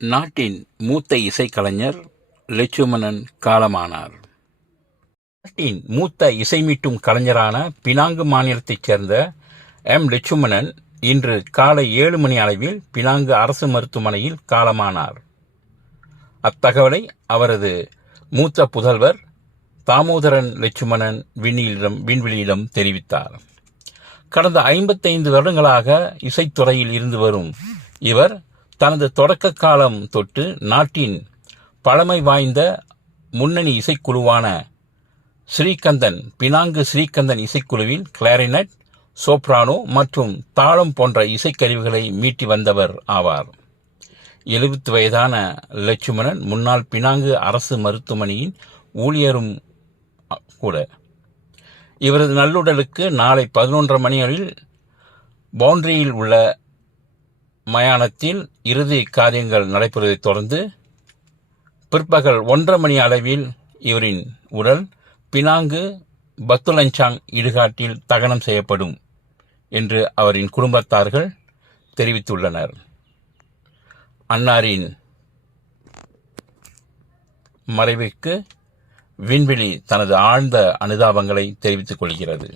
நாட்டின் மூத்த இசைக்கலைஞர் லெட்சுமணன் காலமானார். நாட்டின் மூத்த இசைமீட்டும் கலைஞரான பினாங்கு மாநிலத்தைச் சேர்ந்த லெட்சுமணன் இன்று காலை 7 மணி அளவில் பினாங்கு அரசு மருத்துவமனையில் காலமானார். அத்தகவலை அவரது மூத்த புதல்வர் தாமோதரன் லெட்சுமணன் விண்வெளியிடம் தெரிவித்தார். கடந்த 55 வருடங்களாக இசைத்துறையில் இருந்து வரும் இவர் தனது தொடக்க காலம் தொட்டு நாட்டின் பழமை வாய்ந்த முன்னணி இசைக்குழுவான ஸ்ரீகந்தன் பினாங்கு ஸ்ரீகந்தன் இசைக்குழுவில் கிளாரினட், சோப்ரானோ மற்றும் தாளம் போன்ற இசைக்கருவிகளை மீட்டி வந்தவர் ஆவார். 70 வயதான லெட்சுமணன் முன்னாள் பினாங்கு அரசு மருத்துவமனையின் ஊழியரும் கூட. இவரது நல்லுடலுக்கு நாளை 11:30 மணியளவில் பவுண்டரியில் உள்ள மயானத்தில் இறுதி காரியங்கள் நடைபெறுவதைத் தொடர்ந்து பிற்பகல் 1:30 மணி அளவில் இவரின் உடல் பினாங்கு பத்துலஞ்சாங் இடுகாட்டில் தகனம் செய்யப்படும் என்று அவரின் குடும்பத்தார்கள் தெரிவித்துள்ளனர். அன்னாரின் மறைவுக்கு விண்வெளி தனது ஆழ்ந்த அனுதாபங்களை தெரிவித்துக் கொள்கிறது.